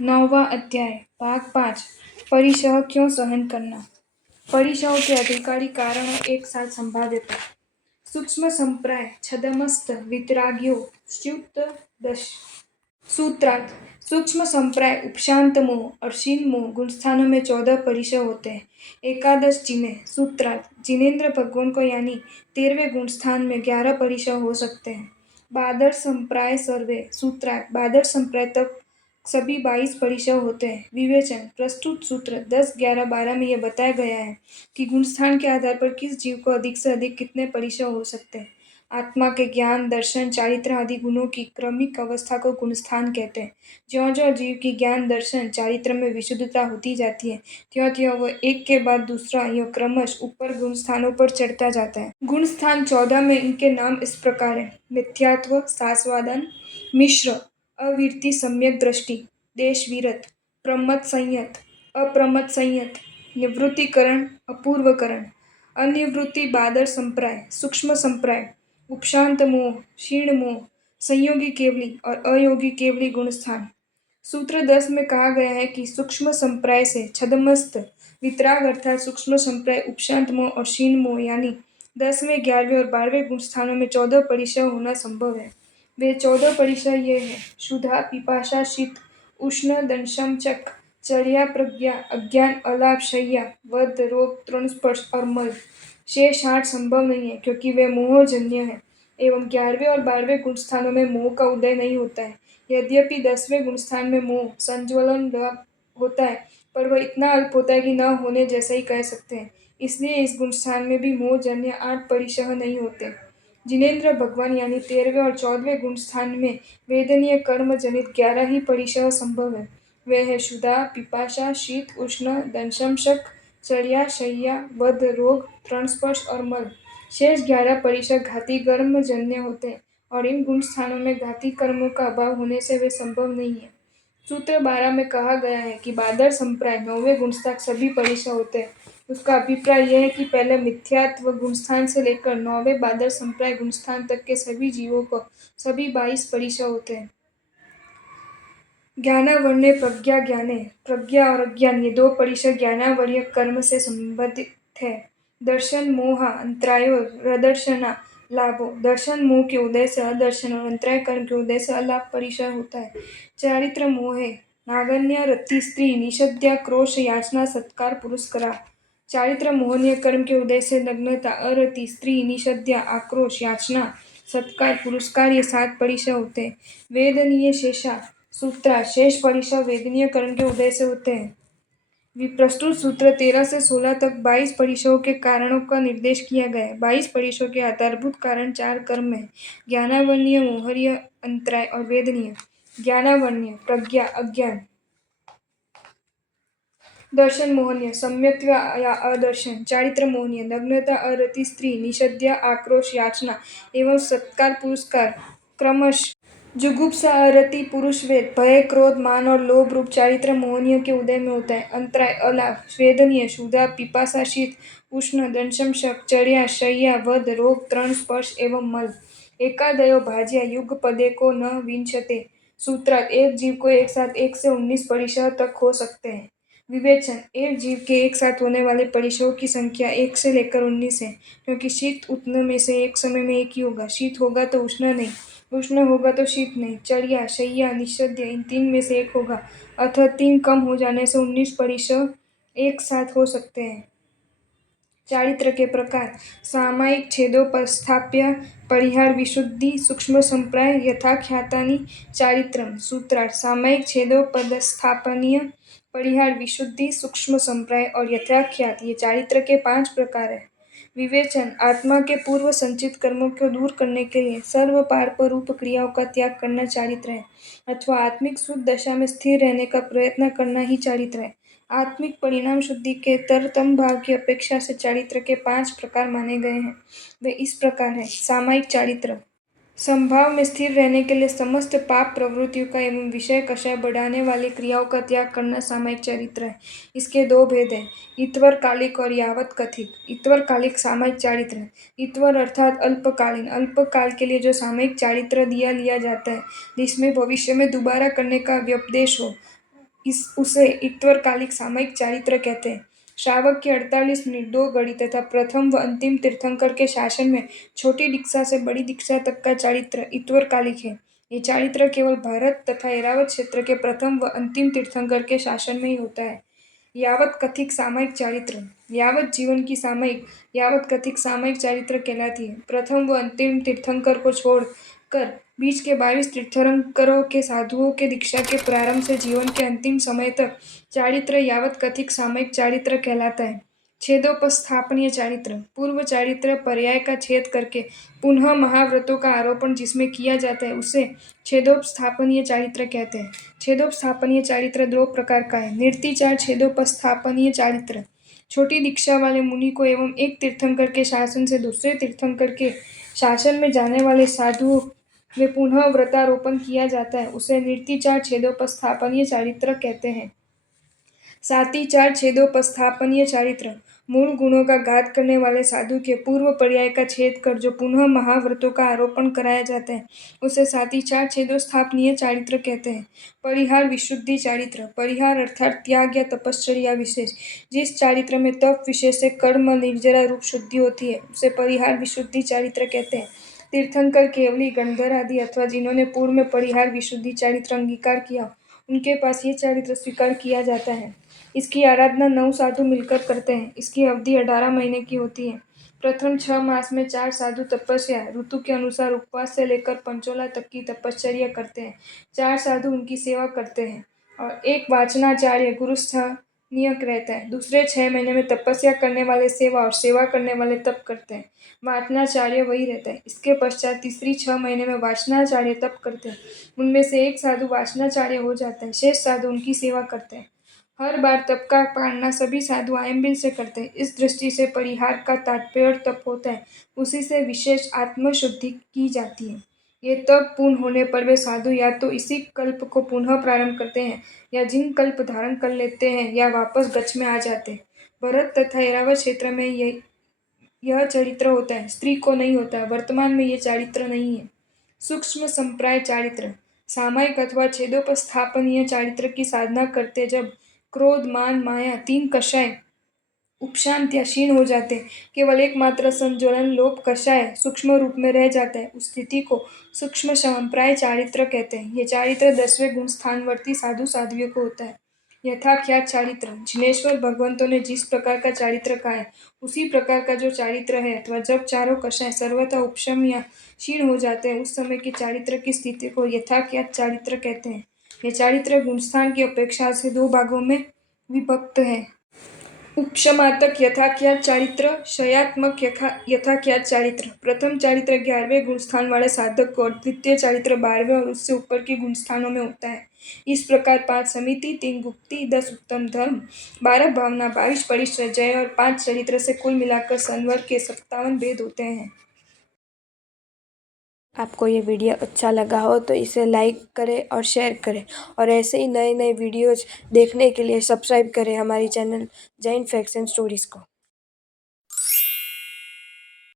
9वां अध्याय भाग 5 परिशह क्यों सहन करना। परिशहों के अधिकारी कारणों एक साथ संभाव्यता। सूक्ष्म संप्राय छदमस्त वितरागियों च्युत दश सूत्रार्थ। सूक्ष्म संप्राय उपशांत मोह और शीन मोह गुणस्थानों में 14 परिशह होते हैं। एकादश जिन्हें सूत्रार्थ जिनेन्द्र भगवान को यानी 13वें गुणस्थान में 11 परिशह हो सकते हैं। बादर संप्राय सर्वे सूत्रार्थ बादर संप्राय तक सभी 22 परिशह होते हैं। विवेचन प्रस्तुत सूत्र 10, 11, 12 में यह बताया गया है कि गुणस्थान के आधार पर किस जीव को अधिक से अधिक कितने परिशह हो सकते हैं। आत्मा के ज्ञान दर्शन चारित्र आदि गुणों की क्रमिक अवस्था को गुणस्थान कहते हैं। ज्यों ज्यों जीव की ज्ञान दर्शन चारित्र में विशुद्धता होती जाती है त्यों त्यों वह एक के बाद दूसरा यह क्रमश ऊपर गुणस्थानों पर चढ़ता जाता है। गुणस्थान 14 में इनके नाम इस प्रकार है। मिथ्यात्व सास्वादन मिश्र अवीरति सम्यक दृष्टि देश विरत प्रमत संयत अप्रमत संयत निवृत्तिकरण अपूर्वकरण अनिवृत्ति बादर संप्राय सूक्ष्म संप्राय उपशांत मोह क्षीण मोह संयोगी केवली और अयोगी केवली गुणस्थान। सूत्र 10 में कहा गया है कि सूक्ष्म संप्राय से छदमस्त वितराग अर्थात सूक्ष्म संप्राय उपशांत मोह और क्षीण मोह यानी 10वें 11वें और 12वें गुणस्थानों में 14 परिशह होना संभव है। वे 14 परिशह ये है क्षुधा पिपाशा शीत उष्ण दंशम चक चर्या प्रज्ञा अज्ञान अलाप शय्या वध रोग तृण स्पर्श और मल। शेष 8 संभव नहीं है क्योंकि वे मोहजन्य है एवं 11वें और 12वें गुणस्थानों में मोह का उदय नहीं होता है। यद्यपि 10वें गुणस्थान में मोह संज्वलन होता है पर वह इतना अल्प होता है कि न होने जैसा ही कह सकते हैं। इसलिए इस गुणस्थान में भी मोहजन्य 8 परिशह नहीं होते। जिनेन्द्र भगवान यानी 13वें और 14वें गुणस्थान में वेदनीय कर्म जनित 11 ही परिशह संभव है। वे है क्षुधा पिपाशा शीत उष्ण दंशम शक चर्या शय्या वध रोग तृण स्पर्श और मल। शेष 11 परिशह घाती कर्म जन्य होते हैं और इन गुण स्थानों में घाती कर्मों का अभाव होने से वे संभव नहीं है। सूत्र 12 में कहा गया है कि बादर संप्राय 9वें गुणस्थान सभी परिशह होते हैं। उसका अभिप्राय यह है कि पहले मिथ्यात्व गुणस्थान से लेकर 9वें बादर संप्राय गुणस्थान तक के सभी जीवों को सभी 22 परिशह होते हैं। ज्ञानावर्ण्य प्रज्ञा ज्ञाने प्रज्ञा और अज्ञान ये 2 परिशह ज्ञानावर्य कर्म से संबंधित है। दर्शन मोह अंतरायो रदर्शना लाभो दर्शन मोह के उदय से अदर्शन और अंतराय कर्म के उदय से अलाभ परिशह होता है। चारित्र मोहे नागन्य रति स्त्री निषद्या क्रोश याचना सत्कार पुरस्करा। चारित्र मोहनीय कर्म के उदय से नग्नता अरति स्त्री निषद्या आक्रोश याचना सत्कार पुरस्कार ये 7 परिशह होते हैं। वेदनीय शेषा सूत्रा शेष परिशह वेदनीय कर्म के उदय से होते हैं। प्रस्तुत सूत्र 13 से 16 तक 22 परिशहों के कारणों का निर्देश किया गया है। 22 परिशहों के आधारभूत कारण 4 कर्म है ज्ञानावर्ण्य मोहर्य अंतराय और वेदनीय। ज्ञानावर्ण्य प्रज्ञा अज्ञान दर्शन मोहनीय सम्यक्त्व या अदर्शन चारित्र मोहनीय नग्नता अरति स्त्री निषद्या आक्रोश याचना एवं सत्कार पुरस्कार क्रमश जुगुप्सा अरति पुरुष वेद भय क्रोध मान और लोभ रूप चारित्र मोहनीय के उदय में होता है। अंतराय अलाभ वेदनीय क्षुधा पिपासा शीत उष्ण दंशम शक चर्या शय्या वध रोग तृण स्पर्श एवं मल। एकादयो भाज्या युग पदे को न विंशते सूत्रार्थ एक जीव को एक साथ 1 से 19 परिशह तक हो सकते हैं। विवेचन एक जीव के एक साथ होने वाले परिशहों की संख्या 1 से लेकर 19 है क्योंकि शीत उष्ण में से एक समय में एक ही होगा। शीत होगा तो उष्ण नहीं उष्ण होगा तो शीत नहीं। चर्या शय्या निषद्य इन 3 में से एक होगा अतः 3 कम हो जाने से 19 परिशह एक साथ हो सकते हैं। चारित्र के प्रकार सामायिक छेदोपस्थाप्य परिहार विशुद्धि सूक्ष्म संप्राय यथाख्यातानि चारित्रम सूत्रार्थ सामायिक छेदोपस्थापनीय परिहार विशुद्धि सूक्ष्म संप्राय और यथाख्यात ये चारित्र के 5 प्रकार है। विवेचन आत्मा के पूर्व संचित कर्मों को दूर करने के लिए सर्व पार्प रूप क्रियाओं का त्याग करना चारित्र है अथवा आत्मिक शुद्ध दशा में स्थिर रहने का प्रयत्न करना ही चारित्र है। आत्मिक परिणाम शुद्धि के तरतम भाव की अपेक्षा से चारित्र के 5 प्रकार माने गए हैं। वे इस प्रकार है। सामायिक चारित्र संभाव में स्थिर रहने के लिए समस्त पाप प्रवृत्तियों का एवं विषय कषाय बढ़ाने वाली क्रियाओं का त्याग करना सामायिक चारित्र है। इसके 2 भेद हैं इत्वर कालिक और यावत कथित। इत्वर कालिक सामायिक चारित्र है। इत्वर अर्थात अल्पकालीन अल्पकाल के लिए जो सामायिक चारित्र लिया जाता है जिसमें भविष्य में दोबारा करने का व्यपदेश हो उसे ईश्वरकालिक सामयिक चारित्र कहते हैं। श्रावक के 48 मिनट 2 घड़ी तथा प्रथम व अंतिम तीर्थंकर के शासन में छोटी दीक्षा से बड़ी दीक्षा तक का चारित्र ईश्वरकालिक है। ये चारित्र केवल भारत तथा ऐरावत क्षेत्र के प्रथम व अंतिम तीर्थंकर के शासन में ही होता है। यावत कथिक सामयिक चारित्र, यावत जीवन की सामयिक यावत कथिक सामयिक चारित्र कहलाती है। प्रथम व अंतिम तीर्थंकर को छोड़कर बीच के 22 तीर्थंकरों के साधुओं के दीक्षा के प्रारंभ से जीवन के अंतिम समय तक चारित्र यावत कथिक सामयिक चारित्र कहलाता है। छेदोपस्थापनीय चारित्र, पूर्व चारित्र पर्याय का छेद करके पुनः महाव्रतों का आरोपण जिसमें किया जाता है उसे छेदोपस्थापनीय चारित्र कहते हैं। छेदोपस्थापनीय चारित्र दो प्रकार का है। निर्तिचार छेदोपस्थापनीय चारित्र, छोटी दीक्षा वाले मुनि को एवं एक तीर्थंकर के शासन से दूसरे तीर्थंकर के शासन में जाने वाले साधुओं में पुनः व्रतारोपण किया जाता है, उसे निर्तिचार छेदोपस्थापनीय चारित्र कहते हैं। सातिचार छेदोपस्थापनीय चारित्र, मूल गुणों का घात करने वाले साधु के पूर्व पर्याय का छेद कर जो पुनः महाव्रतों का आरोपण कराया जाता है उसे सातिचार छेदोस्थापनीय चारित्र कहते हैं। परिहार विशुद्धि चारित्र, परिहार अर्थात त्याग या तपश्चर्या विशेष, जिस चारित्र में तप विशेष से कर्म निर्जरा रूप शुद्धि होती है उसे परिहार विशुद्धि चारित्र कहते हैं। तीर्थंकर केवली गणधर आदि अथवा जिन्होंने पूर्व में परिहार विशुद्धि चारित्र अंगीकार किया उनके पास ये चारित्र स्वीकार किया जाता है। इसकी आराधना 9 साधु मिलकर करते हैं। इसकी अवधि 18 महीने की होती है। प्रथम 6 मास में 4 साधु तपस्या ऋतु के अनुसार उपवास से लेकर पंचोला तक की तपश्चर्या करते हैं। 4 साधु उनकी सेवा करते हैं और एक वाचनाचार्य गुरुस्थानीय रहता है। दूसरे 6 महीने में तपस्या करने वाले सेवा और सेवा करने वाले तप करते हैं। वाचनाचार्य वही रहता है। इसके पश्चात तीसरी 6 महीने में वाचनाचार्य तप करते हैं। उनमें से एक साधु वाचनाचार्य हो जाता है, शेष साधु उनकी सेवा करते हैं। हर बार तप का पालना सभी साधु आयम्बिल से करते हैं। इस दृष्टि से परिहार का तात्पर्य तप होता है, उसी से विशेष आत्मशुद्धि की जाती है। ये तप पूर्ण होने पर वे साधु या तो इसी कल्प को पुनः प्रारंभ करते हैं या जिन कल्प धारण कर लेते हैं या वापस गच्छ में आ जाते हैं। भरत तथा ऐरावत क्षेत्र में यह चरित्र होता है, स्त्री को नहीं होता। वर्तमान में ये चारित्र नहीं है। सूक्ष्म संप्राय चारित्र, सामयिक अथवा छेदोपस्थापनीय चारित्र की साधना करते जब क्रोध मान माया 3 कषाय उपशांत या क्षीण हो जाते, केवल एकमात्र संज्वलन लोभ कषाय सूक्ष्म रूप में रह जाता है, उस स्थिति को सूक्ष्म संप्राय चारित्र कहते हैं। ये चारित्र 10वें गुण स्थानवर्ती साधु साध्वियों को होता है। यथाख्यात चारित्र, जिनेश्वर भगवंतों ने जिस प्रकार का चारित्र कहा है उसी प्रकार का जो चारित्र है अथवा जब चारों कषाय सर्वथा उपशम या क्षीण हो जाते हैं उस समय के चारित्र की स्थिति को यथाख्यात चारित्र कहते हैं। ये चारित्र गुणस्थान की अपेक्षा से 2 भागों में विभक्त है। उपशमातक यथाख्यात चारित्र, क्षयात्मक यथाख्यात चारित्र। प्रथम चारित्र 11वें गुणस्थान वाले साधक को और द्वितीय चारित्र 12वें और उससे ऊपर के गुणस्थानों में होता है। इस प्रकार 5 समिति, 3 गुप्ति, 10 उत्तम धर्म, 12 भावना, 22 परिश्रय जय और 5 चरित्र से कुल मिलाकर संवर के 57 भेद होते हैं। आपको ये वीडियो अच्छा लगा हो तो इसे लाइक करें और शेयर करें और ऐसे ही नए नए वीडियोज़ देखने के लिए सब्सक्राइब करें हमारी channel Jain facts and stories को।